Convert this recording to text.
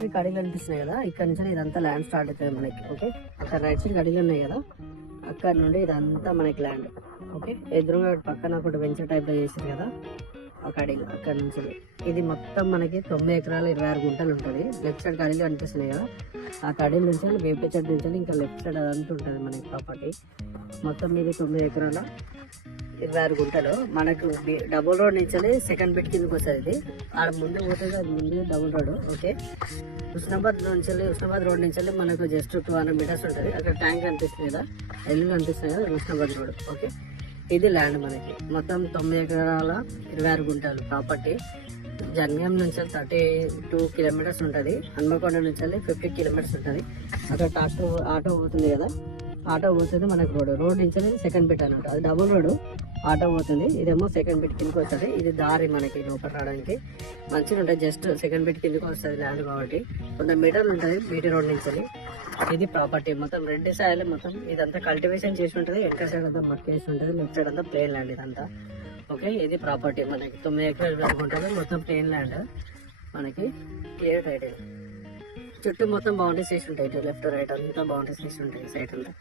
కడీలు అనిపిస్తున్నాయి కదా, ఇక్కడ నుంచి ఇదంతా ల్యాండ్ స్టార్ట్ అవుతుంది మనకి. ఓకే, అక్కడ రైట్ సైడ్ కడీలు ఉన్నాయి కదా, అక్కడ నుండి ఇదంతా మనకి ల్యాండ్. ఓకే, ఎదురుగా పక్కన ఒకటి వెంచర్ టైప్లో చేసింది కదా ఆ కడీలు, అక్కడ నుంచి ఇది మొత్తం మనకి 9 ఎకరాలు 26 గుంటలు ఉంటుంది. లెఫ్ట్ సైడ్ కడీలు అనిపిస్తున్నాయి కదా, ఆ కడీల నుంచి వేప చెట్టు నుంచి ఇంకా లెఫ్ట్ సైడ్ అదంతా ఉంటుంది మనకి ప్రాపర్టీ. మొత్తం ఇది 9 ఎకరాల 26 గుంటలు. మనకు డబుల్ రోడ్ నుంచి సెకండ్ బిట్ కిందకి వస్తుంది. ఇది ఆడ ముందు పోతుంది, అది ముందు double road. Okay, Husnabad road నుంచి మనకు జస్ట్ 200 మీటర్స్ ఉంటుంది. అక్కడ ట్యాంక్ కనిపిస్తుంది కదా, ఇల్లు కనిపిస్తుంది కదా, హుస్నాబాద్ రోడ్. ఓకే, ఇది ల్యాండ్ మనకి మొత్తం 9 ఎకరాల 26 గుంటలు ప్రాపర్టీ. జన్యం నుంచి 32 కిలోమీటర్స్ ఉంటుంది. హన్మకొండ నుంచి 50 కిలోమీటర్స్ ఉంటుంది. అక్కడ ఆటో పోతుంది కదా, ఆటో పోతుంది మనకు రోడ్ నుంచి సెకండ్ బిట్ అన్నట్టు. అది డబుల్ రోడ్, ఆటో పోతుంది. ఇదేమో సెకండ్ బిట్ కిందకి వస్తుంది. ఇది దారి మనకి లోపల రావడానికి మంచిగా ఉంటుంది. జస్ట్ సెకండ్ బిట్ కిందకి వస్తుంది ల్యాండ్ కాబట్టి 100 మీటర్లు ఉంటుంది బీటీ రోడ్ నుంచి. ఇది ప్రాపర్టీ మొత్తం రెడ్ సాయిల్. మొత్తం ఇదంతా కల్టివేషన్ చేసి ఉంటుంది. వెనక సైడ్ అంతా మట్టి వేసి ఉంటుంది, లెఫ్ట్ సైడ్ అంతా ప్లేన్ ల్యాండ్ ఇదంతా. ఓకే, ఇది ప్రాపర్టీ మనకి 9 ఎకరాలు ఉంటుంది. మొత్తం ప్లేన్ ల్యాండ్ మనకి. క్లియర్ టైటిల్ చుట్టూ మొత్తం బౌండరీస్ వేసి ఉంటాయి. లెఫ్ట్ రైట్ అంతా బౌండరీస్ వేసి ఉంటాయి సైడ్ అంతా.